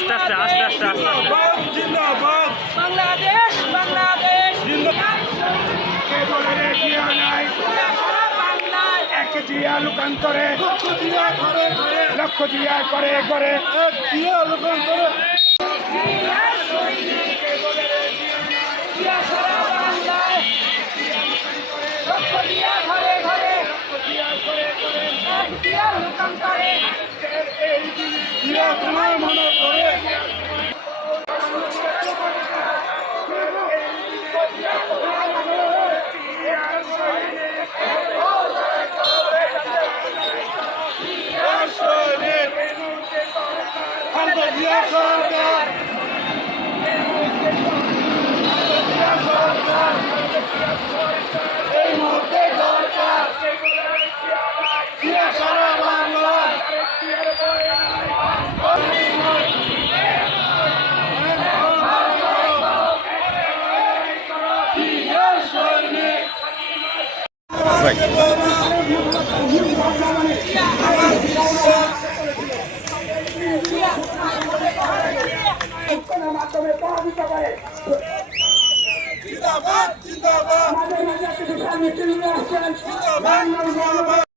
আস্তে আস্তে আস্তে আস্তে আস্তে। আস্তে বাংলাদেশ বাংলাদেশ। এক জিয়া লোকান্তরে। লক্ষ জিয়া করে করে। এক জিয়া লোকান্তরে। ঘরে ঘরে লোকান্তরে। জিয়া তোমার মনে করে খালেদা জিয়া জিন্দাবাদ জিন্দাবাদ জিন্দাবাদ।